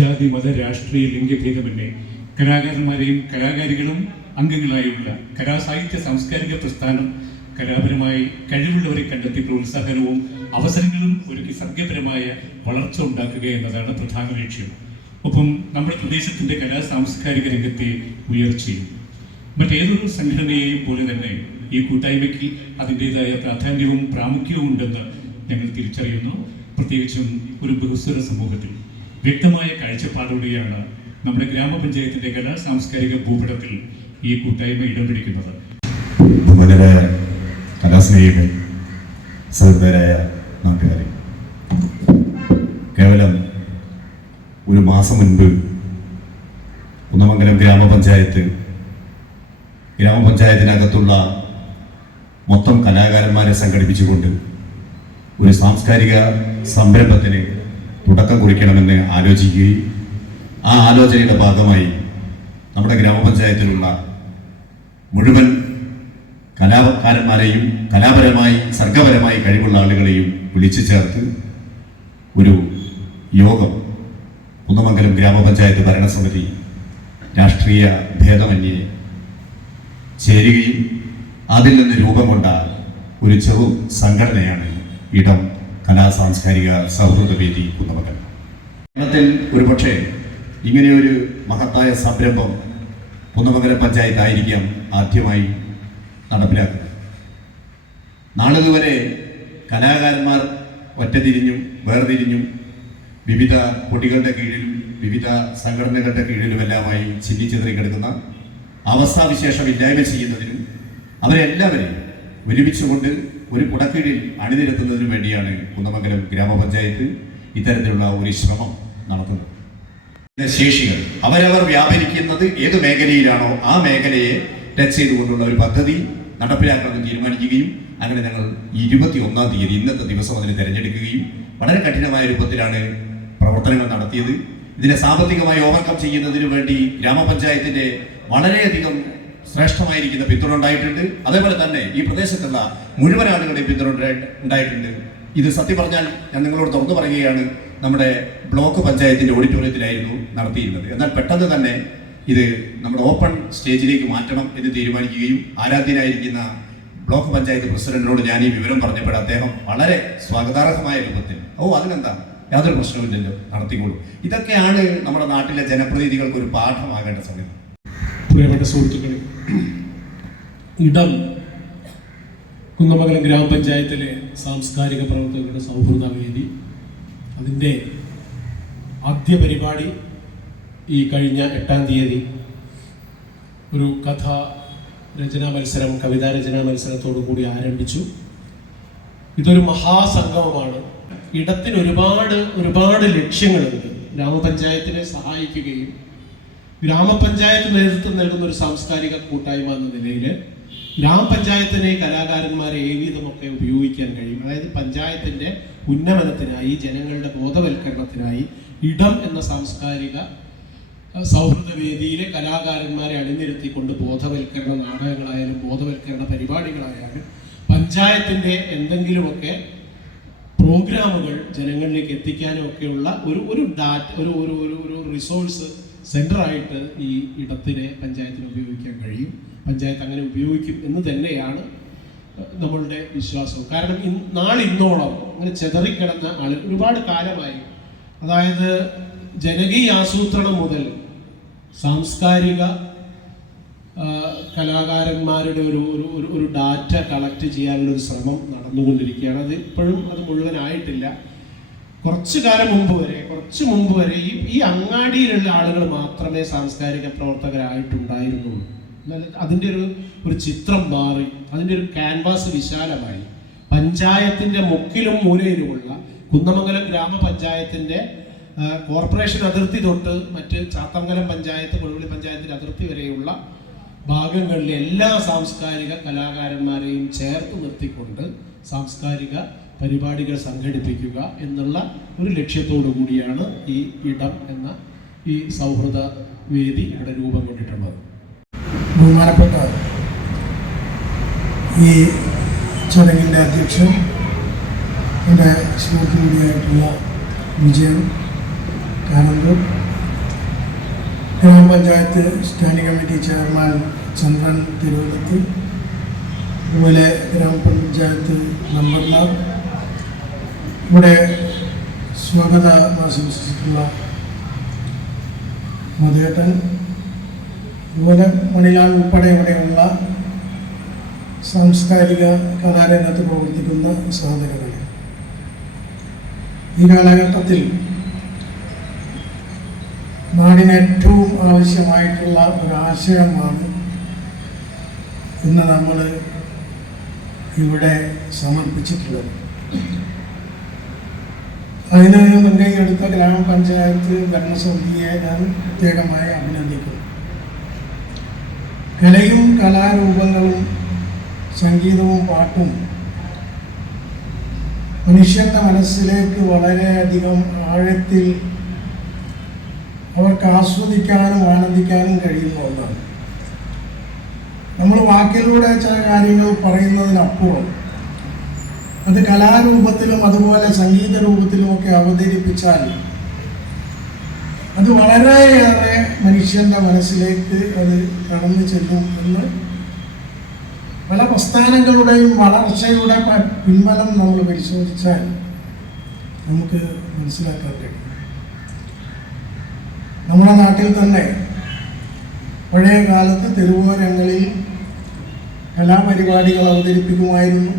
ജാതി മത രാഷ്ട്രീയ ലിംഗഭേദമന്യേ കലാകാരന്മാരെയും കലാകാരികളും അംഗങ്ങളായുള്ള കലാസാഹിത്യ സാംസ്കാരിക പ്രസ്ഥാനം കലാപരമായി കഴിവുള്ളവരെ കണ്ടെത്തി പ്രോത്സാഹനവും അവസരങ്ങളും ഒരുക്കി സർഗപരമായ വളർച്ച ഉണ്ടാക്കുക എന്നതാണ് പ്രധാന ലക്ഷ്യം. ഒപ്പം നമ്മുടെ പ്രദേശത്തിന്റെ കലാ സാംസ്കാരിക രംഗത്തെ ഉയർച്ചയും മറ്റേതൊരു സംഘടനയെയും പോലെ തന്നെ ഈ കൂട്ടായ്മയ്ക്ക് അതിന്റെതായ പ്രാധാന്യവും പ്രാമുഖ്യവും ഉണ്ടെന്ന് ഞങ്ങൾ തിരിച്ചറിയുന്നു. പ്രത്യേകിച്ചും ഒരു ബഹുസ്വര സമൂഹത്തിൽ. വ്യക്തമായ കാഴ്ചപ്പാടോടെയാണ് നമ്മുടെ ഗ്രാമപഞ്ചായത്തിന്റെ കലാ സാംസ്കാരിക ഭൂപടത്തിൽ ഈ കൂട്ടായ്മ ഇടം പിടിക്കുന്നത്. ബഹുമാനരായ കലാസ്നേഹികൾ സഹൃദയരായ നാട്ടുകാരെ കേവലം ഒരു മാസം മുൻപ് കുന്നമംഗലം ഗ്രാമപഞ്ചായത്ത് ഗ്രാമപഞ്ചായത്തിനകത്തുള്ള മൊത്തം കലാകാരന്മാരെ സംഘടിപ്പിച്ചുകൊണ്ട് ഒരു സാംസ്കാരിക സംരംഭത്തിന് തുടക്കം കുറിക്കണമെന്ന് ആലോചിക്കുകയും ആ ആലോചനയുടെ ഭാഗമായി നമ്മുടെ ഗ്രാമപഞ്ചായത്തിലുള്ള മുഴുവൻ കലാകാരന്മാരെയും കലാപരമായി സർഗപരമായി കഴിവുള്ള ആളുകളെയും വിളിച്ചു ചേർത്ത് ഒരു യോഗം കുന്നമംഗലം ഗ്രാമപഞ്ചായത്ത് ഭരണസമിതി രാഷ്ട്രീയ ഭേദമന്യേ ചേരുകയും അതിൽ നിന്ന് രൂപം കൊണ്ട ഒരു ചെറു സംഘടനയാണ് ഇടം കലാ സാംസ്കാരിക സൗഹൃദ വേദി കുന്നമകൻ കേരളത്തിൽ ഒരുപക്ഷെ ഇങ്ങനെയൊരു മഹത്തായ സംരംഭം കുന്നമകര പഞ്ചായത്ത് ആയിരിക്കാം ആദ്യമായി നടപ്പിലാക്കുന്നത്. നാളിതുവരെ കലാകാരന്മാർ ഒറ്റതിരിഞ്ഞും വേർതിരിഞ്ഞും വിവിധ കുട്ടികളുടെ കീഴിൽ വിവിധ സംഘടനകളുടെ കീഴിലുമെല്ലാമായി ചിന്നിച്ചിതറി കിടക്കുന്ന അവസ്ഥാവിശേഷം ഇല്ലായ്മ ചെയ്യുന്നതിനും അവരെല്ലാവരെയും ഒരുമിച്ചുകൊണ്ട് ഒരു കുടക്കീഴിൽ അണിനിരത്തുന്നതിനു വേണ്ടിയാണ് കുന്നമംഗലം ഗ്രാമപഞ്ചായത്ത് ഇത്തരത്തിലുള്ള ഒരു ശ്രമം നടത്തുന്നത്. ശേഷികൾ. അവരവർ വ്യാപരിക്കുന്നത് ഏത് മേഖലയിലാണോ ആ മേഖലയെ ടച്ച് ചെയ്തുകൊണ്ടുള്ള ഒരു പദ്ധതി നടപ്പിലാക്കണമെന്ന് തീരുമാനിക്കുകയും അങ്ങനെ ഞങ്ങൾ ഇരുപത്തി ഒന്നാം തീയതി ഇന്നത്തെ ദിവസം അതിനെ തിരഞ്ഞെടുക്കുകയും വളരെ കഠിനമായ രൂപത്തിലാണ് പ്രവർത്തനങ്ങൾ നടത്തിയത്. ഇതിനെ സാമ്പത്തികമായി ഓവർകം ചെയ്യുന്നതിന് വേണ്ടി ഗ്രാമപഞ്ചായത്തിന്റെ വളരെയധികം ശ്രേഷ്ഠമായിരിക്കുന്ന പിന്തുണ ഉണ്ടായിട്ടുണ്ട് അതേപോലെ തന്നെ ഈ പ്രദേശത്തുള്ള മുഴുവൻ ആളുകളുടെയും പിന്തുണ ഉണ്ടായിട്ടുണ്ട്. ഇത് സത്യം പറഞ്ഞാൽ ഞാൻ നിങ്ങളോട് തുറന്നു പറയുകയാണ് നമ്മുടെ ബ്ലോക്ക് പഞ്ചായത്തിന്റെ ഓഡിറ്റോറിയത്തിലായിരുന്നു നടത്തിയിരുന്നത്. എന്നാൽ പെട്ടെന്ന് തന്നെ ഇത് നമ്മുടെ ഓപ്പൺ സ്റ്റേജിലേക്ക് മാറ്റണം എന്ന് തീരുമാനിക്കുകയും ആരാധ്യനായിരിക്കുന്ന ബ്ലോക്ക് പഞ്ചായത്ത് പ്രസിഡന്റിനോട് ഞാൻ ഈ വിവരം പറഞ്ഞപ്പോൾ അദ്ദേഹം വളരെ സ്വാഗതാർഹമായ രൂപത്തിൽ ഓ അതിനെന്താ? യാതൊരു പ്രശ്നവുമില്ലല്ലോ നടത്തിക്കോളൂ. ഇതൊക്കെയാണ് നമ്മുടെ നാട്ടിലെ ജനപ്രതിനിധികൾക്ക് ഒരു പാഠമാകേണ്ട സമയം പ്രിയപ്പെട്ട സുഹൃത്തുക്കളെ ഇടം കുന്നമംഗലം ഗ്രാമപഞ്ചായത്തിലെ സാംസ്കാരിക പ്രവർത്തകരുടെ സൗഹൃദ വേദി അതിന്റെ ആദ്യ പരിപാടി ഈ കഴിഞ്ഞ എട്ടാം തീയതി ഒരു കഥ രചനാ മത്സരം കവിതാ രചനാ മത്സരത്തോടു കൂടി ആരംഭിച്ചു. ഇതൊരു മഹാസംഗമമാണ്. ഇടത്തിന് ഒരുപാട് ഒരുപാട് ലക്ഷ്യങ്ങളുണ്ട്. ഗ്രാമപഞ്ചായത്തിനെ സഹായിക്കുകയും ഗ്രാമപഞ്ചായത്ത് നേതൃത്വം നൽകുന്ന ഒരു സാംസ്കാരിക കൂട്ടായ്മ എന്ന നിലയിൽ ഗ്രാമപഞ്ചായത്തിനെ കലാകാരന്മാരെ ഏവിധമൊക്കെ ഉപയോഗിക്കാൻ കഴിയും. അതായത് പഞ്ചായത്തിന്റെ ഉന്നമനത്തിനായി ജനങ്ങളുടെ ബോധവൽക്കരണത്തിനായി ഇടം എന്ന സാംസ്കാരിക സൗഹൃദ വേദിയിലെ കലാകാരന്മാരെ അണിനിരത്തിക്കൊണ്ട് ബോധവൽക്കരണ നാടകങ്ങളായാലും ബോധവൽക്കരണ പരിപാടികളായാലും പഞ്ചായത്തിന്റെ എന്തെങ്കിലുമൊക്കെ പ്രോഗ്രാമുകൾ ജനങ്ങളിലേക്ക് എത്തിക്കാനും ഒക്കെയുള്ള ഒരു ഒരു ഡാറ്റ ഒരു ഒരു ഒരു റിസോഴ്സ് സെന്ററായിട്ട് ഈ ഇടത്തിനെ പഞ്ചായത്തിന് ഉപയോഗിക്കാൻ കഴിയും. പഞ്ചായത്ത് അങ്ങനെ ഉപയോഗിക്കും എന്ന് തന്നെയാണ് നമ്മളുടെ വിശ്വാസം കാരണം ഇന്ന് നാളിന്നോളം അങ്ങനെ ചെതറിക്കിടന്ന ആൾ ഒരുപാട് കാലമായി. അതായത് ജനകീയ ആസൂത്രണം മുതൽ സാംസ്കാരിക കലാകാരന്മാരുടെ ഒരു ഒരു ഒരു ഡാറ്റ കളക്ട് ചെയ്യാനുള്ള ഒരു ശ്രമം നടന്നുകൊണ്ടിരിക്കുകയാണ്. അത് ഇപ്പോഴും അത് മുഴുവനായിട്ടില്ല. കുറച്ചു കാലം മുമ്പ് വരെ കുറച്ച് മുമ്പ് വരെ ഈ ഈ അങ്ങാടിയിലുള്ള ആളുകൾ മാത്രമേ സാംസ്കാരിക പ്രവർത്തകരായിട്ടുണ്ടായിരുന്നുള്ളൂ. അതിന്റെ ഒരു ഒരു ചിത്രം മാറി അതിന്റെ ഒരു ക്യാൻവാസ് വിശാലമായി. പഞ്ചായത്തിന്റെ മുക്കിലും മൂലയിലുമുള്ള കുന്നമംഗലം ഗ്രാമപഞ്ചായത്തിന്റെ കോർപ്പറേഷൻ അതിർത്തി തൊട്ട് മറ്റ് ചാത്തമംഗലം പഞ്ചായത്ത് കൊടുവള്ളി പഞ്ചായത്തിന്റെ അതിർത്തി വരെയുള്ള ഭാഗങ്ങളിലെ എല്ലാ സാംസ്കാരിക കലാകാരന്മാരെയും ചേർത്ത് നിർത്തിക്കൊണ്ട് സാംസ്കാരിക പരിപാടികൾ സംഘടിപ്പിക്കുക എന്നുള്ള ഒരു ലക്ഷ്യത്തോടു കൂടിയാണ് ഈ ഇടം എന്ന ഈ സൗഹൃദ വേദി ഇവിടെ രൂപം കൊണ്ടിട്ടുള്ളത്. ബഹുമാനപ്പെട്ട ഈ ചടങ്ങിന്റെ അധ്യക്ഷൻ എന്റെ സുഹൃത്തു കൂടിയായിട്ടുള്ള വിജയൻ കാനന്ദൂർ ഗ്രാമപഞ്ചായത്ത് സ്റ്റാൻഡിംഗ് കമ്മിറ്റി ചെയർമാൻ ചന്ദ്രൻ തിരുവനന്തപുരത്ത് അതുപോലെ ഗ്രാമപഞ്ചായത്ത് മെമ്പർമാർ ഇവിടെ സ്വാഗത ആശംസിച്ചിട്ടുള്ള മധുവേട്ടൻ അതുപോലെ മണിലാൽ ഉൾപ്പെടെ ഇവിടെയുള്ള സാംസ്കാരിക കലാരംഗത്ത് പ്രവർത്തിക്കുന്ന സഹോദരങ്ങളെ ഈ കാലഘട്ടത്തിൽ നാടിന് ഏറ്റവും ആവശ്യമായിട്ടുള്ള ഒരാശയമാണ് ഇന്ന് നമ്മൾ ഇവിടെ സമർപ്പിച്ചിട്ടുള്ളത്. അതിന് മുൻകൈ എടുത്ത ഗ്രാമപഞ്ചായത്ത് ഭരണസമിതിയെ ഞാൻ പ്രത്യേകമായി അഭിനന്ദിക്കുന്നു. കലയും കലാരൂപങ്ങളും സംഗീതവും പാട്ടും മനുഷ്യന്റെ മനസ്സിലേക്ക് വളരെയധികം ആഴത്തിൽ അവർക്ക് ആസ്വദിക്കാനും ആനന്ദിക്കാനും കഴിയുന്ന ഒന്നാണ്. നമ്മൾ വാക്കിലൂടെ ചില കാര്യങ്ങൾ പറയുന്നതിനപ്പുറം അത് കലാരൂപത്തിലും അതുപോലെ സംഗീത രൂപത്തിലും ഒക്കെ അവതരിപ്പിച്ചാൽ അത് വളരെയേറെ മനുഷ്യന്റെ മനസ്സിലേക്ക് അത് കടന്നു ചെല്ലും എന്ന് പല പ്രസ്ഥാനങ്ങളുടെയും വളർച്ചയുടെ പിൻബലം നമ്മൾ പരിശോധിച്ചാൽ നമുക്ക് മനസ്സിലാക്കാൻ കഴിയും. നമ്മുടെ നാട്ടിൽ തന്നെ പഴയ കാലത്ത് തെരുവോരങ്ങളിൽ കലാപരിപാടികൾ അവതരിപ്പിക്കുമായിരുന്നു.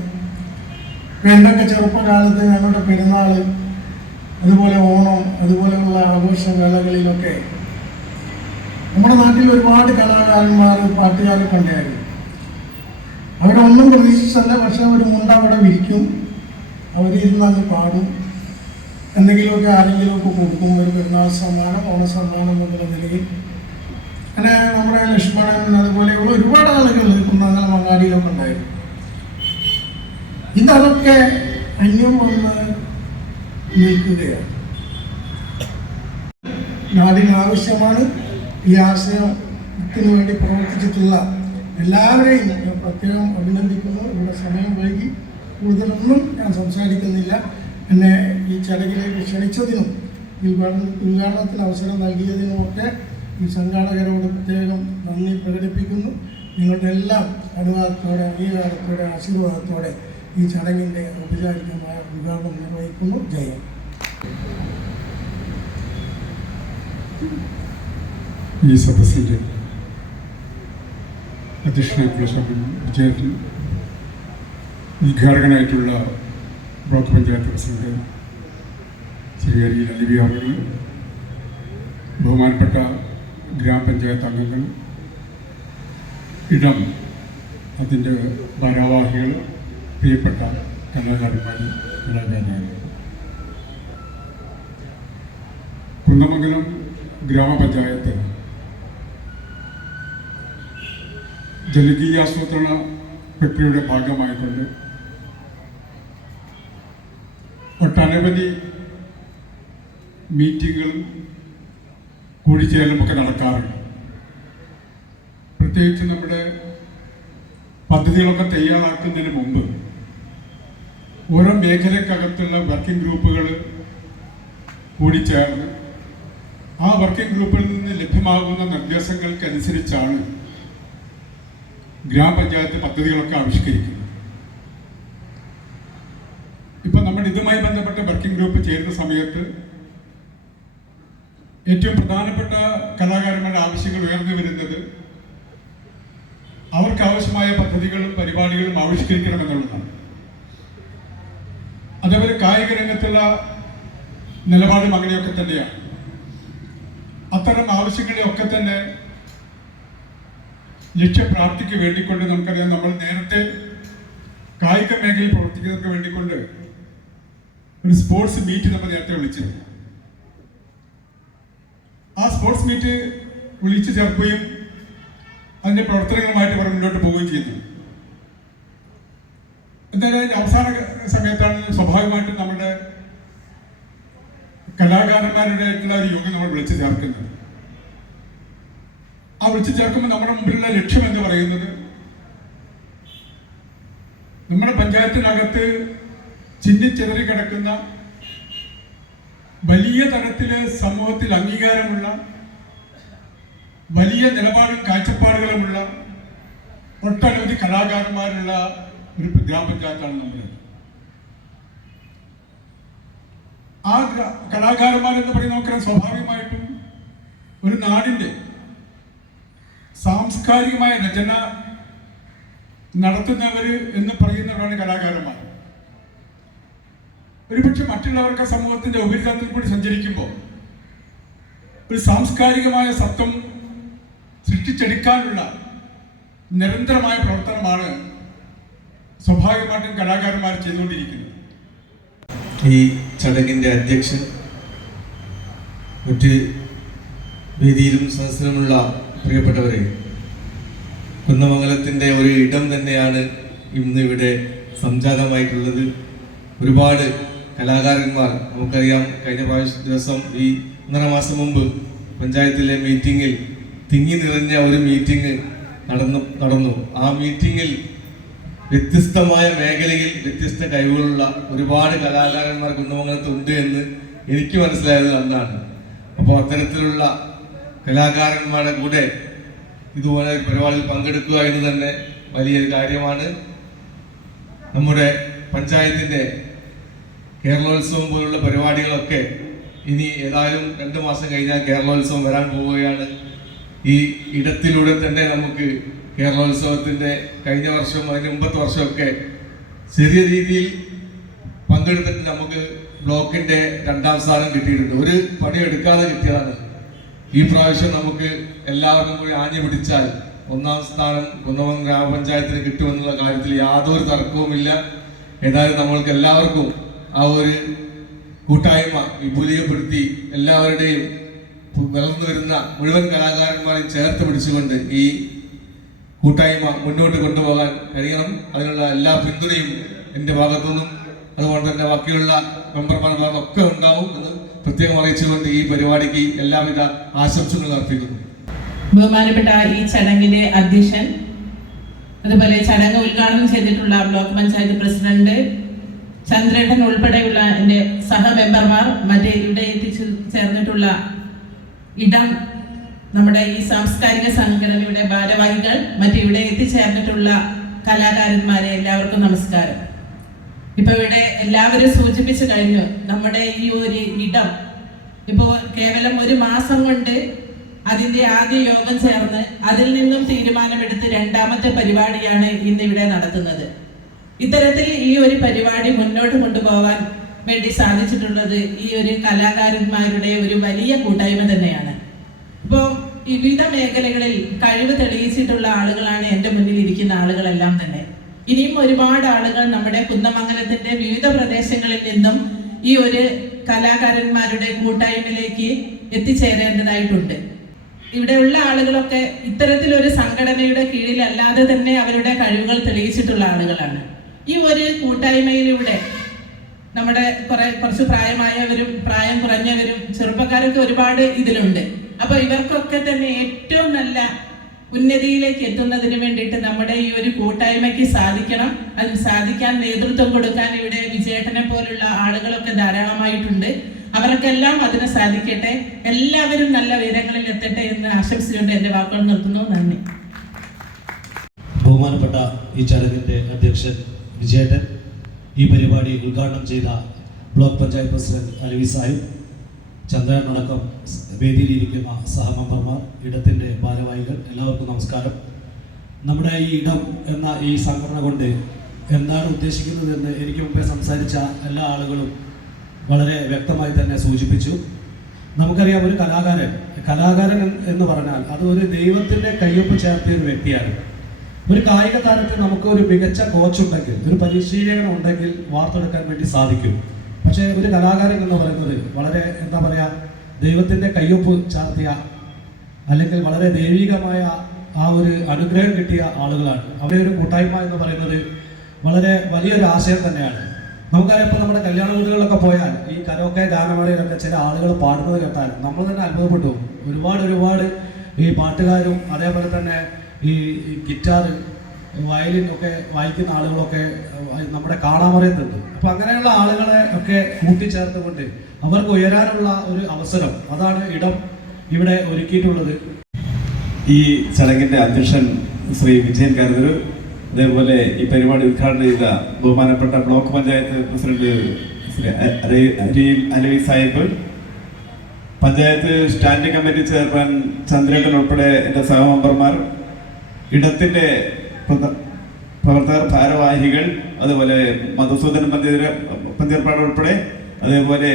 എന്തൊക്കെ ചെറുപ്പകാലത്ത് ഞങ്ങളുടെ പെരുന്നാൾ അതുപോലെ ഓണം അതുപോലെയുള്ള ആഘോഷവേളകളിലൊക്കെ നമ്മുടെ നാട്ടിൽ ഒരുപാട് കലാകാരന്മാർ പാട്ടുകാരൊക്കെ ഉണ്ടായിരുന്നു. ഒന്നും പ്രതീക്ഷിച്ചല്ല പക്ഷെ അവർ മുണ്ട അവിടെ വിരിക്കും. അവരിരുന്ന് അങ്ങ് പാടും. എന്തെങ്കിലുമൊക്കെ ആരെങ്കിലുമൊക്കെ കൊടുക്കും ഒരു പെരുന്നാൾ സമ്മാനം ഓണ സമ്മാനം എന്നുള്ള നിലയിൽ. അങ്ങനെ നമ്മുടെ ലക്ഷ്മണൻ അതുപോലെയുള്ള ഒരുപാട് ആളുകൾ കുന്നങ്ങല മങ്ങാടിയിലൊക്കെ ഉണ്ടായിരുന്നു. ഇതൊക്കെ അന്യം വന്ന് നീക്കുകയാണ് നാടിന് ആവശ്യമാണ് ഈ ആശയത്തിന് വേണ്ടി പ്രവർത്തിച്ചിട്ടുള്ള എല്ലാവരെയും ഞാൻ പ്രത്യേകം അഭിനന്ദിക്കുന്നു. ഇവിടെ സമയം വൈകി. കൂടുതലൊന്നും ഞാൻ സംസാരിക്കുന്നില്ല. എന്നെ ഈ ചടങ്ങിലേക്ക് ക്ഷണിച്ചതിനും ഉദ്ഘാടന ഉദ്ഘാടനത്തിന് അവസരം നൽകിയതിനുമൊക്കെ ഈ സംഘാടകരോട് പ്രത്യേകം നന്ദി പ്രകടിപ്പിക്കുന്നു. നിങ്ങളുടെ എല്ലാം അനുവാദത്തോടെ അംഗീകാരത്തോടെ ആശീർവാദത്തോടെ ഈ ചടങ്ങിന്റെ ഔപചാരികമായ ഉദ്ഘാടനം നിർവഹിക്കുന്നു ജയം. ഈ സദസ്സിന്റെ അധ്യക്ഷനായിട്ടുള്ള സ്വാമി വിജയത്തിൽ ഉദ്ഘാടകനായിട്ടുള്ള ബ്ലോക്ക് പഞ്ചായത്ത് പ്രസിഡന്റ് ശ്രീ അരിയിൽ അലിബി അവർ ബഹുമാനപ്പെട്ട ഗ്രാമപഞ്ചായത്ത് അംഗങ്ങൾ ഇടം അതിന്റെ ഭാരവാഹികൾ പ്രിയപ്പെട്ട കലാകാരന്മാർ കലാകാരികൾ കുന്നമംഗലം ഗ്രാമപഞ്ചായത്ത് ജനകീയാസൂത്രണ പ്രക്രിയയുടെ ഭാഗമായിക്കൊണ്ട് ഒട്ടനവധി മീറ്റിങ്ങുകളും കൂടിച്ചേരലുമൊക്കെ നടക്കാറുണ്ട്. പ്രത്യേകിച്ച് നമ്മുടെ പദ്ധതികളൊക്കെ തയ്യാറാക്കുന്നതിന് മുമ്പ് ഓരോ മേഖലക്കകത്തുള്ള വർക്കിംഗ് ഗ്രൂപ്പുകൾ കൂടിച്ചേർന്ന് ആ വർക്കിംഗ് ഗ്രൂപ്പിൽ നിന്ന് ലഭ്യമാകുന്ന നിർദ്ദേശങ്ങൾക്കനുസരിച്ചാണ് ഗ്രാമപഞ്ചായത്ത് പദ്ധതികളൊക്കെ ആവിഷ്കരിക്കുന്നത്. ഇപ്പൊ നമ്മൾ ഇതുമായി ബന്ധപ്പെട്ട വർക്കിംഗ് ഗ്രൂപ്പ് ചേരുന്ന സമയത്ത് ഏറ്റവും പ്രധാനപ്പെട്ട കലാകാരന്മാരുടെ ആവശ്യങ്ങൾ ഉയർന്നു വരുന്നത് അവർക്ക് ആവശ്യമായ പദ്ധതികളും പരിപാടികളും ആവിഷ്കരിക്കണമെന്നുള്ളതാണ് അതേപോലെ കായിക രംഗത്തുള്ള നിലപാടും അങ്ങനെയൊക്കെ തന്നെയാണ്. അത്തരം ആവശ്യങ്ങളെയൊക്കെ തന്നെ ലക്ഷ്യപ്രാപ്തിക്ക് വേണ്ടിക്കൊണ്ട് നമുക്കറിയാം നമ്മൾ നേരത്തെ കായിക മേഖലയിൽ പ്രവർത്തിക്കുന്നവർക്ക് വേണ്ടിക്കൊണ്ട് ഒരു സ്പോർട്സ് മീറ്റ് നമ്മൾ നേരത്തെ വിളിച്ചിരുന്നു. ആ സ്പോർട്സ് മീറ്റ് വിളിച്ചു ചേർക്കുകയും അതിന്റെ പ്രവർത്തനങ്ങളുമായിട്ട് അവർ മുന്നോട്ട് പോവുകയും ചെയ്യുന്നു. എന്തായാലും അവസാന സമയത്താണ് സ്വാഭാവികമായിട്ടും നമ്മുടെ കലാകാരന്മാരുടെ ഒരു യോഗം നമ്മൾ വിളിച്ചു ചേർക്കുന്നത്. ആ വിളിച്ചു ചേർക്കുമ്പോൾ നമ്മുടെ മുമ്പിലുള്ള ലക്ഷ്യം എന്ന് പറയുന്നത് നമ്മുടെ പഞ്ചായത്തിനകത്ത് ചിന്തിച്ചെതറി കിടക്കുന്ന വലിയ തരത്തിൽ സമൂഹത്തിൽ അംഗീകാരമുള്ള വലിയ നിലപാടും കാഴ്ചപ്പാടുകളുമുള്ള ഒട്ടനവധി കലാകാരന്മാരുള്ള ഒരു ഗ്രാമപഞ്ചായത്താണ് നമ്മുടെ ആ കലാകാരന്മാരെന്ന് പറയുന്ന നമുക്കറിയാം സ്വാഭാവികമായിട്ടും ഒരു നാടിന്റെ സാംസ്കാരികമായ രചന നടത്തുന്നവർ എന്ന് പറയുന്നവരാണ് കലാകാരന്മാർ. ഒരുപക്ഷെ മറ്റുള്ളവർക്ക് സമൂഹത്തിന്റെ ഉപരിതലത്തിൽ കൂടി സഞ്ചരിക്കുമ്പോൾ ഒരു സാംസ്കാരികമായ സത്വം സൃഷ്ടിച്ചെടുക്കാനുള്ള നിരന്തരമായ പ്രവർത്തനമാണ് സ്വാഭാവികമായിട്ടും കലാകാരന്മാർ ചെയ്തുകൊണ്ടിരിക്കുന്നത് ഈ ചടങ്ങിന്റെ അധ്യക്ഷൻ മറ്റ് വേദിയിലും സദസ്സിലുമുള്ള പ്രിയപ്പെട്ടവരെ കുന്നമംഗലത്തിന്റെ ഒരു ഇടം തന്നെയാണ് ഇന്ന് ഇവിടെ സംജാതമായിട്ടുള്ളത്. ഒരുപാട് കലാകാരന്മാർ നമുക്കറിയാം കഴിഞ്ഞ പ്രാവശ്യ ദിവസം ഈ ഒന്നര മാസം മുമ്പ് പഞ്ചായത്തിലെ മീറ്റിങ്ങിൽ തിങ്ങി നിറഞ്ഞ ഒരു മീറ്റിംഗ് നടന്നു നടന്നു. ആ മീറ്റിങ്ങിൽ വ്യത്യസ്തമായ മേഖലയിൽ വ്യത്യസ്ത കഴിവുകളുള്ള ഒരുപാട് കലാകാരന്മാർ കുന്നമംഗലത്ത് ഉണ്ട് എന്ന് എനിക്ക് മനസ്സിലായത് അന്നാണ് അപ്പോൾ അത്തരത്തിലുള്ള കലാകാരന്മാരുടെ കൂടെ ഇതുപോലെ പരിപാടിയിൽ പങ്കെടുക്കുക എന്ന് തന്നെ വലിയൊരു കാര്യമാണ്. നമ്മുടെ പഞ്ചായത്തിന്റെ കേരളോത്സവം പോലുള്ള പരിപാടികളൊക്കെ ഇനി ഏതായാലും രണ്ട് മാസം കഴിഞ്ഞാൽ കേരളോത്സവം വരാൻ പോവുകയാണ്. ഈ ഇടത്തിലൂടെ തന്നെ നമുക്ക് കേരളോത്സവത്തിന്റെ കഴിഞ്ഞ വർഷം അതിന് മുമ്പത്തെ വർഷമൊക്കെ ചെറിയ രീതിയിൽ പങ്കെടുത്തിട്ട് നമുക്ക് ബ്ലോക്കിന്റെ രണ്ടാം സ്ഥാനം കിട്ടിയിട്ടുണ്ട്. ഒരു പണി എടുക്കാതെ കിട്ടിയതാണ്. ഈ പ്രാവശ്യം നമുക്ക് എല്ലാവർക്കും കൂടി ആഞ്ഞു പിടിച്ചാൽ ഒന്നാം സ്ഥാനം കുന്നമം ഗ്രാമപഞ്ചായത്തിന് കിട്ടുമെന്നുള്ള കാര്യത്തിൽ യാതൊരു തർക്കവുമില്ല. ഏതായാലും നമ്മൾക്ക് എല്ലാവർക്കും ആ ഒരു കൂട്ടായ്മ വിപുലീകപ്പെടുത്തി എല്ലാവരുടെയും വളർന്നു വരുന്ന മുഴുവൻ കലാകാരന്മാരെയും ചേർത്ത് പിടിച്ചുകൊണ്ട് ഈ കൂട്ടായ്മ മുന്നോട്ട് കൊണ്ടുപോകാൻ കഴിയണം. അതിനുള്ള എല്ലാ പിന്തുണയും എന്റെ ഭാഗത്തുനിന്നും അതുപോലെ തന്നെ ബാക്കിയുള്ള മെമ്പർമാരുടെ ഒക്കെ ഉണ്ടാവും എന്ന് പ്രത്യേകം അറിയിച്ചുകൊണ്ട് ഈ പരിപാടിക്ക് എല്ലാവിധ ആശംസകളും അർപ്പിക്കുന്നു. ബഹുമാനപ്പെട്ട ഈ ചടങ്ങിന്റെ അധ്യക്ഷൻ അതുപോലെ ചടങ്ങ് ഉദ്ഘാടനം ചെയ്തിട്ടുള്ള ബ്ലോക്ക് പഞ്ചായത്ത് പ്രസിഡന്റ് ചന്ദ്രേട്ടൻ ഉൾപ്പെടെയുള്ള എന്റെ സഹമെമ്പർമാർ മറ്റേ ഇവിടെ എത്തിച്ചു ചേർന്നിട്ടുള്ള ഇടം നമ്മുടെ ഈ സാംസ്കാരിക സംഘടനയുടെ ഭാരവാഹികൾ മറ്റു ഇവിടെ എത്തിച്ചേർന്നിട്ടുള്ള കലാകാരന്മാരെ എല്ലാവർക്കും നമസ്കാരം. ഇപ്പൊ ഇവിടെ എല്ലാവരും സൂചിപ്പിച്ചു കഴിഞ്ഞു നമ്മുടെ ഈ ഒരു ഇടം ഇപ്പോ കേവലം ഒരു മാസം കൊണ്ട് അതിന്റെ ആദ്യ യോഗം ചേർന്ന് അതിൽ നിന്നും തീരുമാനമെടുത്ത് രണ്ടാമത്തെ പരിപാടിയാണ് ഇന്ന് ഇവിടെ നടത്തുന്നത്. ഇത്തരത്തിൽ ഈ ഒരു പരിപാടി മുന്നോട്ട് കൊണ്ടുപോകാൻ വേണ്ടി സാധിച്ചിട്ടുള്ളത് ഈ ഒരു കലാകാരന്മാരുടെ ഒരു വലിയ കൂട്ടായ്മ തന്നെയാണ്. ഇപ്പോൾ വിവിധ മേഖലകളിൽ കഴിവ് തെളിയിച്ചിട്ടുള്ള ആളുകളാണ് എന്റെ മുന്നിൽ ഇരിക്കുന്ന ആളുകളെല്ലാം തന്നെ. ഇനിയും ഒരുപാട് ആളുകൾ നമ്മുടെ കുന്നമംഗലത്തിന്റെ വിവിധ പ്രദേശങ്ങളിൽ നിന്നും ഈ ഒരു കലാകാരന്മാരുടെ കൂട്ടായ്മയിലേക്ക് എത്തിച്ചേരേണ്ടതായിട്ടുണ്ട്. ഇവിടെയുള്ള ആളുകളൊക്കെ ഇത്തരത്തിലൊരു സംഘടനയുടെ കീഴിലല്ലാതെ തന്നെ അവരുടെ കഴിവുകൾ തെളിയിച്ചിട്ടുള്ള ആളുകളാണ്. ഈ ഒരു കൂട്ടായ്മയിലൂടെ നമ്മുടെ കുറെ കുറച്ച് പ്രായമായവരും പ്രായം കുറഞ്ഞവരും ചെറുപ്പക്കാരൊക്കെ ഒരുപാട് ഇതിലുണ്ട്. അപ്പൊ ഇവർക്കൊക്കെ തന്നെ ഏറ്റവും നല്ല ഉന്നതിയിലേക്ക് എത്തുന്നതിന് വേണ്ടിയിട്ട് നമ്മുടെ ഈ ഒരു കൂട്ടായ്മയ്ക്ക് സാധിക്കണം. അതിന് സാധിക്കാൻ നേതൃത്വം കൊടുക്കാൻ ഇവിടെ വിജയേട്ടനെ പോലുള്ള ആളുകളൊക്കെ ധാരാളമായിട്ടുണ്ട്. അവർക്കെല്ലാം അതിന് സാധിക്കട്ടെ. എല്ലാവരും നല്ല ഉയരങ്ങളിൽ എത്തട്ടെ എന്ന് ആശംസിച്ചുകൊണ്ട് എന്റെ വാക്കുകൾ നിർത്തുന്നു. നന്ദി. ബഹുമാനപ്പെട്ട ഈ ചടങ്ങിന്റെ അധ്യക്ഷൻ വിജയേട്ടൻ ഈ പരിപാടി ഉദ്ഘാടനം ചെയ്ത ബ്ലോക്ക് പഞ്ചായത്ത് പ്രസിഡന്റ് അലവി സാഹിബ് ചന്ദ്രൻ അടക്കം വേദിയിലിരിക്കുന്ന സഹമെമ്പർമാർ ഇടത്തിന്റെ ഭാരവാഹികൾ എല്ലാവർക്കും നമസ്കാരം. നമ്മുടെ ഈ ഇടം എന്ന ഈ സംഘടന കൊണ്ട് എന്താണ് ഉദ്ദേശിക്കുന്നതെന്ന് എനിക്ക് മുമ്പേ സംസാരിച്ച എല്ലാ ആളുകളും വളരെ വ്യക്തമായി തന്നെ സൂചിപ്പിച്ചു. നമുക്കറിയാം ഒരു കലാകാരൻ കലാകാരൻ എന്ന് പറഞ്ഞാൽ അത് ഒരു ദൈവത്തിന്റെ കയ്യൊപ്പ് ചേർത്തിയ ഒരു വ്യക്തിയാണ്. ഒരു കായിക താരത്തിൽ നമുക്ക് ഒരു മികച്ച കോച്ച് ഉണ്ടെങ്കിൽ ഒരു പരിശീലകൻ ഉണ്ടെങ്കിൽ വാർത്തെടുക്കാൻ വേണ്ടി സാധിക്കും. പക്ഷേ ഒരു കലാകാരൻ എന്ന് പറയുന്നത് വളരെ എന്താ പറയാ ദൈവത്തിന്റെ കയ്യൊപ്പ് ചാർത്തിയ അല്ലെങ്കിൽ വളരെ ദൈവികമായ ആ ഒരു അനുഗ്രഹം കിട്ടിയ ആളുകളാണ്. അവരെ ഒരു കൂട്ടായ്മ എന്ന് പറയുന്നത് വളരെ വലിയൊരു ആശയം തന്നെയാണ്. നമുക്കറിയാം ഇപ്പോൾ നമ്മുടെ കല്യാണ വീടുകളിലൊക്കെ പോയാൽ ഈ കരോക്കെ ഗാനമേളയിലൊക്കെ ചില ആളുകൾ പാടുന്നത് കേട്ടാൽ നമ്മൾ തന്നെ അത്ഭുതപ്പെട്ടു. ഒരുപാട് ഒരുപാട് ഈ പാട്ടുകാരും അതേപോലെ തന്നെ ഈ ഗിറ്റാർ വയലിൻ ഒക്കെ വായിക്കുന്ന ആളുകളൊക്കെ നമ്മുടെ കാണാമറയത്തുണ്ട്. അപ്പൊ അങ്ങനെയുള്ള ആളുകളെ ഒക്കെ കൂട്ടിച്ചേർത്തുകൊണ്ട് അവർക്ക് ഉയരാനുള്ള ഒരു അവസരം അതാണ് ഇടം ഇവിടെ ഒരുക്കിയിട്ടുള്ളത്. ഈ ചടങ്ങിന്റെ അധ്യക്ഷൻ ശ്രീ വിജയൻ കരുതൂർ അതേപോലെ ഈ പരിപാടി ഉദ്ഘാടനം ചെയ്ത ബഹുമാനപ്പെട്ട block panchayat president Shri Alavi Sahib panchayat standing committee chairman ചന്ദ്രേട്ടൻ ഉൾപ്പെടെ എന്റെ സഹമെമ്പർമാർ ഇടത്തിന്റെ പ്രവർത്തക ഭാരവാഹികൾ അതുപോലെ മധുസൂദൻ പന്തിര പന്തിരപ്പാട് ഉൾപ്പെടെ അതേപോലെ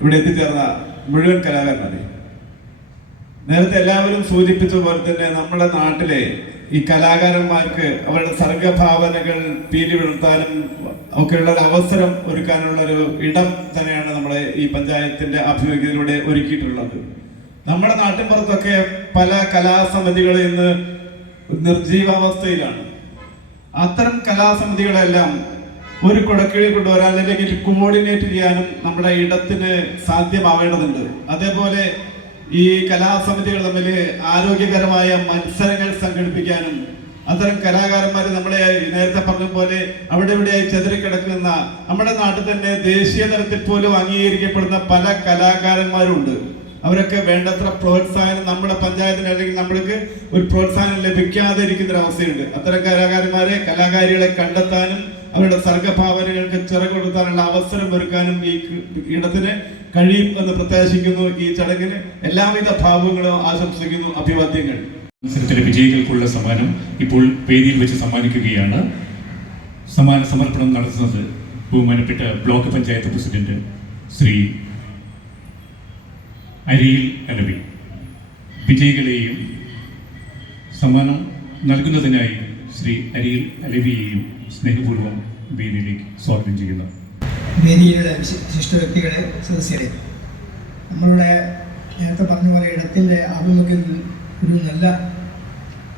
ഇവിടെ എത്തിച്ചേർന്ന മുഴുവൻ കലാകാരന്മാരെ. നേരത്തെ എല്ലാവരും സൂചിപ്പിച്ച പോലെ തന്നെ നമ്മുടെ നാട്ടിലെ ഈ കലാകാരന്മാർക്ക് അവരുടെ സർഗഭാവനകൾ പീലി വിളർത്താനും ഒക്കെയുള്ള അവസരം ഒരുക്കാനുള്ള ഒരു ഇടം തന്നെയാണ് നമ്മുടെ ഈ പഞ്ചായത്തിന്റെ ആഭിമുഖ്യത്തിലൂടെ ഒരുക്കിയിട്ടുള്ളത്. നമ്മുടെ നാട്ടിൻപുറത്തൊക്കെ പല കലാസമിതികൾ ഇന്ന് നിർജീവാവസ്ഥയിലാണ് അത്തരം കലാസമിതികളെല്ലാം ഒരു കുടക്കീഴിൽ കൊണ്ടുവരാൻ അല്ലെങ്കിൽ കോർഡിനേറ്റ് ചെയ്യാനും നമ്മുടെ ഇടത്തിന് സാധ്യമാവേണ്ടതുണ്ട്. അതേപോലെ ഈ കലാസമിതികൾ തമ്മിൽ ആരോഗ്യകരമായ മത്സരങ്ങൾ സംഘടിപ്പിക്കാനും അത്തരം കലാകാരന്മാർ നമ്മളെ നേരത്തെ പറഞ്ഞ പോലെ അവിടെ ഇവിടെയായി ചെതറിക്കിടക്കുന്ന നമ്മുടെ നാട്ടിൽ തന്നെ ദേശീയ തലത്തിൽ പോലും അംഗീകരിക്കപ്പെടുന്ന പല കലാകാരന്മാരുണ്ട് അവരൊക്കെ വേണ്ടത്ര പ്രോത്സാഹനം നമ്മുടെ പഞ്ചായത്തിന് അല്ലെങ്കിൽ നമ്മൾക്ക് ഒരു പ്രോത്സാഹനം ലഭിക്കാതെ ഇരിക്കുന്ന ഒരു അവസ്ഥയുണ്ട് അത്തരം കലാകാരന്മാരെ കലാകാരികളെ കണ്ടെത്താനും അവരുടെ സർഗഭാവനകൾക്ക് ചിറകൊടുത്താനുള്ള അവസരം ഒരുക്കാനും ഈ ഇടത്തിന് കഴിയും എന്ന് പ്രത്യാശിക്കുന്നു ഈ ചടങ്ങിന്. എല്ലാവിധ ഭാവങ്ങളും ആശംസിക്കുന്നു. അഭിവാദ്യങ്ങൾ. മത്സരത്തിലെ വിജയികൾക്കുള്ള സമ്മാനം ഇപ്പോൾ വേദിയിൽ വെച്ച് സമ്മാനിക്കുകയാണ്. സമ്മാന സമർപ്പണം നടത്തുന്നത് ബഹുമാനപ്പെട്ട ബ്ലോക്ക് പഞ്ചായത്ത് പ്രസിഡന്റ് ശ്രീ അരിയിൽ അലവി വിജയികളെയും സമ്മാനം നൽകുന്നതിനായി ശ്രീ അരിയിൽ അലവിയെയും സ്നേഹപൂർവം വേദിയിലേക്ക് സ്വാഗതം ചെയ്യുന്നു. വേദിയിലുള്ള വിശി- വിശിഷ്ട വ്യക്തികളെ സദസ്യരെ നമ്മളുടെ നേരത്തെ പറഞ്ഞ പോലെ ഇടത്തിന്റെ ആഭിമുഖ്യത്തിൽ ഒരു നല്ല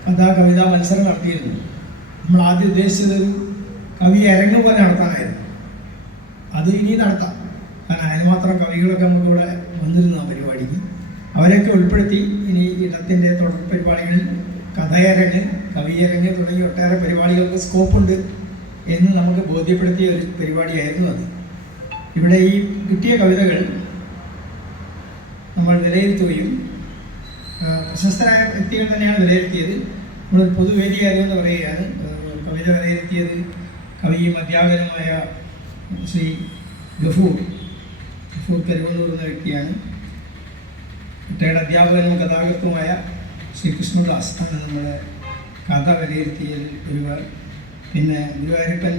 കഥാ കവിതാ മത്സരം നടത്തിയിരുന്നു. നമ്മൾ ആദ്യം ഉദ്ദേശിച്ചത് കവി ഇറങ്ങു പോലെ നടത്താനായിരുന്നു. അത് ഇനി നടത്താം. കാരണം അതിന് മാത്രം കവികളൊക്കെ നമുക്കിവിടെ വന്നിരുന്നു ആ പരിപാടിക്ക് അവരെയൊക്കെ ഉൾപ്പെടുത്തി ഇനി ഇടത്തിന്റെ തുടർ പരിപാടികളിൽ കഥയരങ്ങ് കവിയരങ്ങ് തുടങ്ങിയ ഒട്ടേറെ പരിപാടികൾക്ക് സ്കോപ്പുണ്ട് എന്ന് നമുക്ക് ബോധ്യപ്പെടുത്തിയ ഒരു പരിപാടിയായിരുന്നു അത്. ഇവിടെ ഈ കിട്ടിയ കവിതകൾ നമ്മൾ വിലയിരുത്തുകയും പ്രശസ്തരായ വ്യക്തികൾ തന്നെയാണ് വിലയിരുത്തിയത്. നമ്മൾ പൊതുവേദി ആയതുകൊണ്ട് പറയുകയാണ്. കവിത വിലയിരുത്തിയത് കവിയും അധ്യാപകനുമായ ശ്രീ ഗഫൂർ. ഗഫൂർ കരുവന്നൂർ എന്ന വ്യക്തിയാണ്. കുട്ടിയുടെ അധ്യാപകനും കഥാകൃത്തുമായ ശ്രീ ആണ് നമ്മുടെ കഥ വിലയിരുത്തിയതിൽ ഒരുപാട് പിന്നെ ഗുരുവായൂരപ്പൻ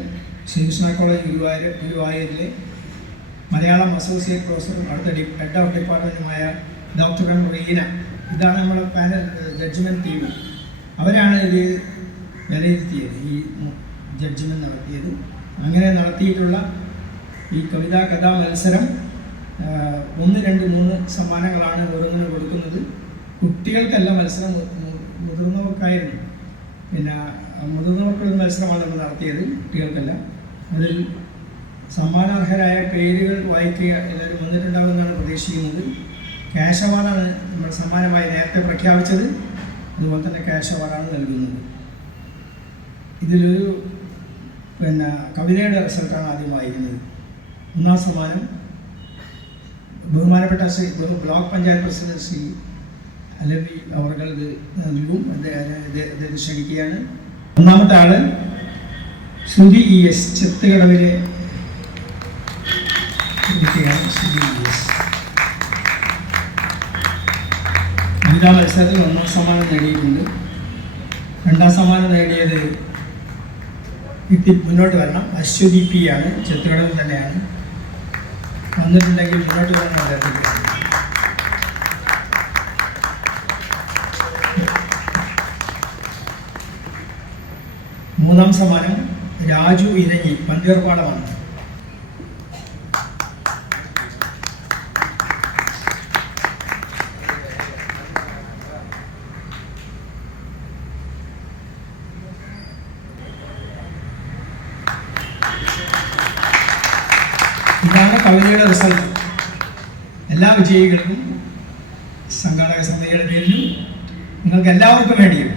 ശ്രീകൃഷ്ണ കോളേജ് ഗുരുവായൂർ ഗുരുവായൂരിലെ മലയാളം അസോസിയേറ്റ് പ്രൊഫസറും അടുത്ത ഡി ഹെഡ് ഓഫ് ഡിപ്പാർട്ട്മെന്റുമായ ഡോക്ടർ എം റീന ഇതാണ് നമ്മുടെ പാനൽ ജഡ്ജ്മെന്റ് ടീം. അവരാണ് ഇത് വിലയിരുത്തിയത് ഈ ജഡ്ജ്മെന്റ് നടത്തിയത്. അങ്ങനെ നടത്തിയിട്ടുള്ള ഈ കവിതാ കഥാ മത്സരം ഒന്ന് രണ്ട് മൂന്ന് സമ്മാനങ്ങളാണ് ഓരോന്നിന് കൊടുക്കുന്നത്. കുട്ടികൾക്കല്ല മത്സരം മുതിർന്നവർക്കായിരുന്നു. പിന്നെ മുതിർന്നവർക്കുള്ള മത്സരമാണ് നമ്മൾ നടത്തിയത് കുട്ടികൾക്കല്ല. അതിൽ സമ്മാനാർഹരായ പേരുകൾ വായിക്കുക എല്ലാവരും വന്നിട്ടുണ്ടാകുമെന്നാണ് പ്രതീക്ഷിക്കുന്നത്. ക്യാഷ് അവാർഡാണ് നമ്മൾ സമ്മാനമായി നേരത്തെ പ്രഖ്യാപിച്ചത്. അതുപോലെ തന്നെ ക്യാഷ് അവാർഡാണ് നൽകുന്നത്. ഇതിലൊരു പിന്നെ കവിതയുടെ റിസൾട്ടാണ് ആദ്യം വായിക്കുന്നത്. ഒന്നാം സമ്മാനം. ബഹുമാനപ്പെട്ട ശ്രീ ബ്ലോക്ക് പഞ്ചായത്ത് പ്രസിഡന്റ് ശ്രീ അലവി ഇത് നൽകും. അദ്ദേഹം ക്ഷണിക്കുകയാണ് ഒന്നാമത്തെ ആൾ ശ്രുതി ഇ എസ് ചെത്തുകടവിലെ ശ്രുതി വനിതാ മത്സരത്തിൽ ഒന്നാം സമ്മാനം നേടിയിട്ടുണ്ട്. രണ്ടാം സമ്മാനം നേടിയത് മുന്നോട്ട് വരണം. അശ്വതി പി ആണ്. ചെത്തുകടവിൽ തന്നെയാണ്. വന്നിട്ടുണ്ടെങ്കിൽ മുന്നോട്ട് അദ്ദേഹത്തിന് മൂന്നാം സമ്മാനം രാജു ഇരങ്ങി പന്തീർപ്പാടമാണ് ഇതാണ് കവിതയുടെ റിസൾട്ട് എല്ലാ വിജയികൾക്കും സംഘാടക സമിതിയുടെ പേരിലും നിങ്ങൾക്ക് എല്ലാവർക്കും വേണ്ടിയും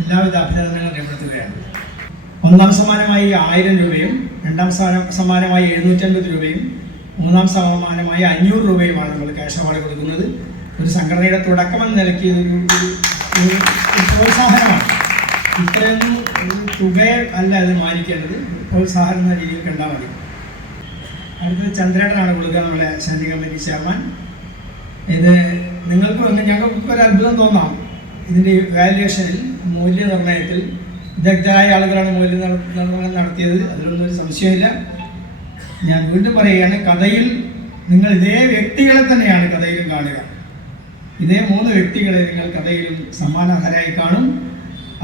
എല്ലാവിധ അഭിനന്ദനങ്ങളും രേഖപ്പെടുത്തുകയാണ്. ഒന്നാം സമ്മാനമായി ആയിരം രൂപയും രണ്ടാം സമ്മാനമായി എഴുന്നൂറ്റൻപത് രൂപയും മൂന്നാം സമ്മാനമായി അഞ്ഞൂറ് രൂപയുമാണ് നമ്മൾ ക്യാഷ് അവാർഡ് കൊടുക്കുന്നത്. ഒരു സംഘടനയുടെ തുടക്കമെന്ന നിലയ്ക്ക് ഇതൊരു പ്രോത്സാഹനമാണ്. ഇത്രയൊന്നും തുകയല്ല അല്ല മാനിക്കേണ്ടത്. പ്രോത്സാഹനം എന്ന രീതിയിൽ കണ്ടാൽ മതി. അടുത്തത് ചന്ദ്രേട്ടനാണ് കൊടുക്കുക നമ്മുടെ ശാന്തി കമ്മിറ്റി ചെയർമാൻ. ഇത് നിങ്ങൾക്ക് ഒന്ന് ഞങ്ങൾക്ക് ഒരു അത്ഭുതം തോന്നാം. ഇതിന്റെ വാല്യുവേഷനിൽ മൂല്യനിർണയത്തിൽ വിദഗ്ധരായ ആളുകളാണ് മൂല്യനിർണയം നടത്തിയത്. അതിലൊന്നും ഒരു സംശയമില്ല ഞാൻ വീണ്ടും പറയുകയാണ് കഥയിൽ നിങ്ങൾ ഇതേ വ്യക്തികളെ തന്നെയാണ് കഥയിലും കാണുക. ഇതേ മൂന്ന് വ്യക്തികളെ നിങ്ങൾ കഥയിലും സമ്മാനാർഹരായി കാണും.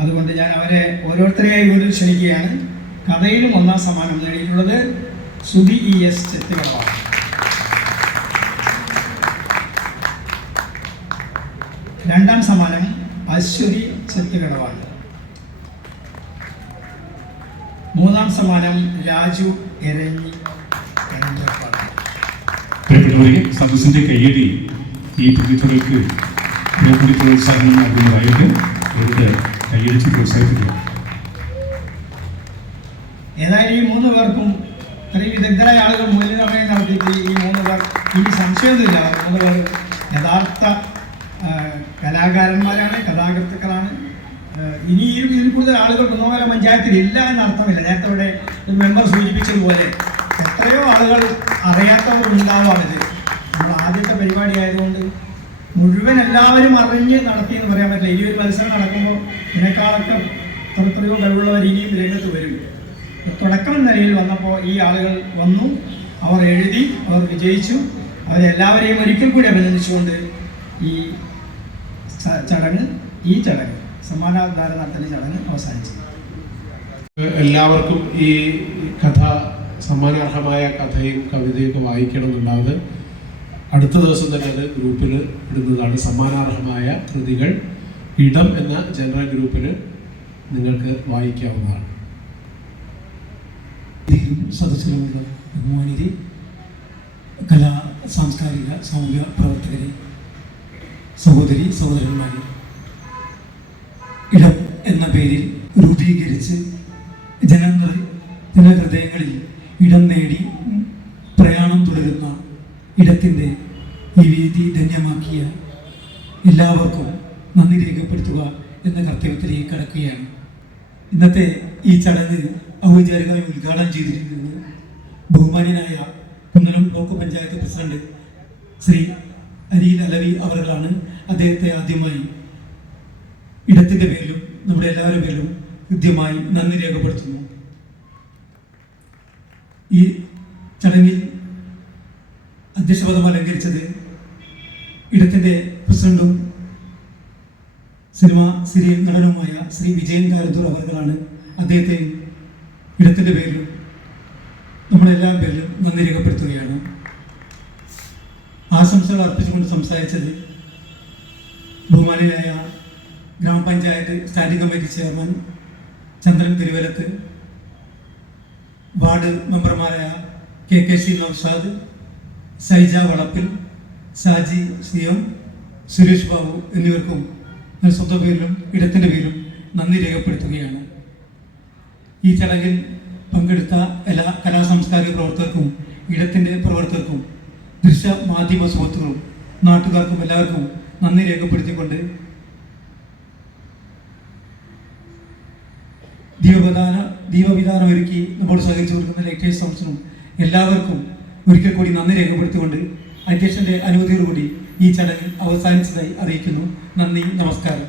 അതുകൊണ്ട് ഞാൻ അവരെ ഓരോരുത്തരെയായി വീണ്ടും ക്ഷണിക്കുകയാണ്. കഥയിലും ഒന്നാം സമ്മാനം നേടിയിട്ടുള്ളത് സുബി ഇ എസ് ചെത്തുകളാണ് രണ്ടാം സമ്മാനം അശ്വതി ചെത്തുകടവാണ് മൂന്നാം സമ്മാനം രാജു എരഞ്ഞി പ്രിയപ്പെട്ടവരെ സദസ്സിന്റെ കയ്യടി ഈ പ്രതിഭകൾക്ക് കൂടി പ്രോത്സാഹനം നൽകുന്നതായിട്ട് അവരുടെ കയ്യടിച്ച് പ്രോത്സാഹിപ്പിക്കുക ഏതായാലും ഈ മൂന്ന് പേർക്കും ഇത്രയും വിദഗ്ധരായ ആളുകൾ മൂല്യനിർണയം നടത്തിയിട്ട് ഈ മൂന്ന് പേർ ഇനി സംശയമൊന്നുമില്ല. മൂന്ന് പേർ യഥാർത്ഥ കലാകാരന്മാരാണ് കഥാകൃത്തുക്കളാണ്. ഇനി ഇതിൽ കൂടുതൽ ആളുകൾ കുന്നമംഗലം പഞ്ചായത്തിൽ ഇല്ല എന്ന അർത്ഥമില്ല നേരത്തെ ഇവിടെ മെമ്പർ സൂചിപ്പിച്ചതുപോലെ എത്രയോ ആളുകൾ അറിയാത്തവർ ഉണ്ടാവാണിത് നമ്മൾ ആദ്യത്തെ പരിപാടി ആയതുകൊണ്ട് മുഴുവൻ എല്ലാവരും അറിഞ്ഞ് നടത്തി എന്ന് പറയാൻ പറ്റില്ല. ഈ ഒരു മത്സരം നടക്കുമ്പോൾ ഇതിനേക്കാളൊക്കെ എത്ര എത്രയോ കഴിവുള്ളവർ ഇനിയും രംഗത്ത് വരും. തുടക്കം എന്ന നിലയിൽ വന്നപ്പോൾ ഈ ആളുകൾ വന്നു അവർ എഴുതി അവർ വിജയിച്ചു. അവരെല്ലാവരെയും ഒരിക്കൽ കൂടി അഭിനന്ദിച്ചുകൊണ്ട് ഈ ചടങ്ങ് ഈ ചടങ്ങ് സമ്മാനാധാര നടത്തൽ ചടങ്ങ് അവസാനിച്ചു. എല്ലാവർക്കും ഈ കഥ സമ്മാനാർഹമായ കഥയും കവിതയൊക്കെ വായിക്കണമെന്നുണ്ടാവുന്നത് അടുത്ത ദിവസം തന്നെ അത് ഗ്രൂപ്പിൽ ഇടുന്നതാണ്. സമ്മാനാർഹമായ കൃതികൾ ഇടം എന്ന ജനറൽ ഗ്രൂപ്പിൽ നിങ്ങൾക്ക് വായിക്കാവുന്നതാണ്. സദസ്സിലുള്ള ബഹുമാനിരെ കലാ സാംസ്കാരിക സാമൂഹിക പ്രവർത്തകരെ സഹോദരി സഹോദരന്മാരെ ഇടം എന്ന പേരിൽ രൂപീകരിച്ച് ജനങ്ങൾ ജനഹൃദയങ്ങളിൽ ഇടം നേടി പ്രയാണം തുടരുന്ന ഇടത്തിന്റെ ഈ വേദി ധന്യമാക്കിയ എല്ലാവർക്കും നന്ദി രേഖപ്പെടുത്തുക എന്ന കർത്തവ്യത്തിലേക്ക് കടക്കുകയാണ്. ഇന്നത്തെ ഈ ചടങ്ങ് ഔപചാരികമായി ഉദ്ഘാടനം ചെയ്തിരിക്കുന്നത് ബഹുമാന്യനായ കുന്നലം ബ്ലോക്ക് പഞ്ചായത്ത് പ്രസിഡന്റ് ശ്രീ അരിയിൽ അലവി അവരാണ് അദ്ദേഹത്തെ ആദ്യമായി ഇടത്തിന്റെ പേരിലും നമ്മുടെ എല്ലാവരുടെ പേരിലും കൃത്യമായി നന്ദി രേഖപ്പെടുത്തുന്നു. ഈ ചടങ്ങിൽ അധ്യക്ഷപദം അലങ്കരിച്ചത് ഇടത്തിന്റെ പ്രസിഡന്റും സിനിമ സിരിയൽ നടനുമായ ശ്രീ വിജയൻ കാരത്തൂർ അവരാണ് അദ്ദേഹത്തെയും ഇടത്തിന്റെ പേരിലും നമ്മളെല്ലാം പേരിലും നന്ദി രേഖപ്പെടുത്തുകയാണ്. ആശംസകൾ അർപ്പിച്ചുകൊണ്ട് സംസാരിച്ചത് ബഹുമാനിയായ grama panchayat standing committee chairman Chandran Thiruvalath ward മെമ്പർമാരായ K K C Noushad Saija Valappil Saji C M Suresh Babu എന്നിവർക്കും സ്വന്തം പേരിലും ഇടത്തിന്റെ പേരിലും നന്ദി രേഖപ്പെടുത്തുകയാണ്. ഈ ചടങ്ങിൽ പങ്കെടുത്ത എല്ലാ കലാ സാംസ്കാരിക പ്രവർത്തകർക്കും ഇടത്തിന്റെ പ്രവർത്തകർക്കും ദൃശ്യ മാധ്യമ സുഹൃത്തുക്കളും നാട്ടുകാർക്കും എല്ലാവർക്കും നന്ദി രേഖപ്പെടുത്തിക്കൊണ്ട് ദീപദാന ദീപവിധാനം ഒരുക്കി നമ്മോട് സഹകരിച്ചു കൊടുക്കുന്ന ലൈറ്റേഴ്സ് സംസ്ഥനും എല്ലാവർക്കും ഒരിക്കൽ കൂടി നന്ദി രേഖപ്പെടുത്തിക്കൊണ്ട് അധ്യക്ഷന്റെ അനുമതിയോടുകൂടി ഈ ചടങ്ങ് അവസാനിച്ചതായി അറിയിക്കുന്നു. നന്ദി നമസ്കാരം.